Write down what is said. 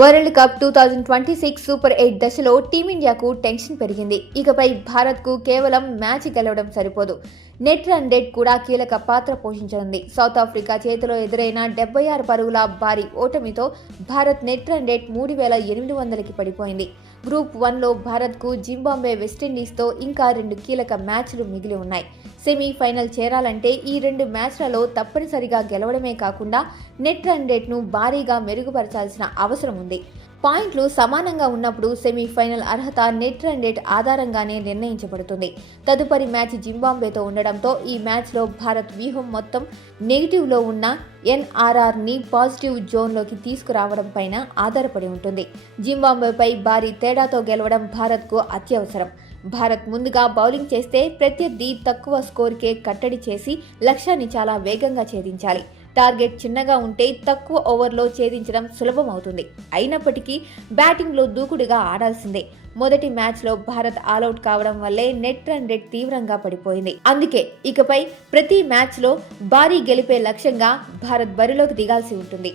World cup 2026 super 8 దశలో టీమిండియాకు tension పెరిగింది. ఇకపై భారత్కు కేవలం మ్యాచ్ గెలవడం సరిపోదు, నెట్ రన్ రేట్ కూడా కీలక పాత్ర పోషించనుంది. సౌత్ ఆఫ్రికా చేతిలో ఎదురైన 76 పరుగుల భారీ ఓటమితో భారత్ నెట్ రన్ రేట్ 3800కి పడిపోయింది. గ్రూప్ 1లో భారత్కు జింబాబ్వే, వెస్టిండీస్తో ఇంకా 2 కీలక మ్యాచ్లు మిగిలి ఉన్నాయి. సెమీఫైనల్ చేరాలంటే ఈ 2 మ్యాచ్లలో తప్పనిసరిగా గెలవడమే కాకుండా నెట్ రన్ రేట్ను భారీగా మెరుగుపరచాల్సిన అవసరం ఉంది. పాయింట్లు సమానంగా ఉన్నప్పుడు సెమీఫైనల్ అర్హత నెట్ రన్ రేట్ ఆధారంగానే నిర్ణయించబడుతుంది. తదుపరి మ్యాచ్ జింబాబ్వేతో ఉండడంతో ఈ మ్యాచ్లో భారత్ వ్యూహం మొత్తం నెగిటివ్లో ఉన్న ఎన్ఆర్ఆర్ని పాజిటివ్ జోన్లోకి తీసుకురావడం పైన ఆధారపడి ఉంటుంది. జింబాబ్వేపై భారీ తేడాతో గెలవడం భారత్కు అత్యవసరం. భారత్ ముందుగా బౌలింగ్ చేస్తే ప్రత్యర్థి తక్కువ స్కోర్కే కట్టడి చేసి లక్ష్యాన్ని చాలా వేగంగా ఛేదించాలి. టార్గెట్ చిన్నగా ఉంటే తక్కువ ఓవర్లో ఛేదించడం సులభం అవుతుంది. అయినప్పటికీ బ్యాటింగ్లో దూకుడుగా ఆడాల్సిందే. మొదటి మ్యాచ్లో భారత్ ఆలౌట్ కావడం వల్లే నెట్ రన్ రేట్ తీవ్రంగా పడిపోయింది. అందుకే ఇకపై ప్రతి మ్యాచ్లో భారీ గెలిపే లక్ష్యంగా భారత్ బరిలోకి దిగాల్సి ఉంటుంది.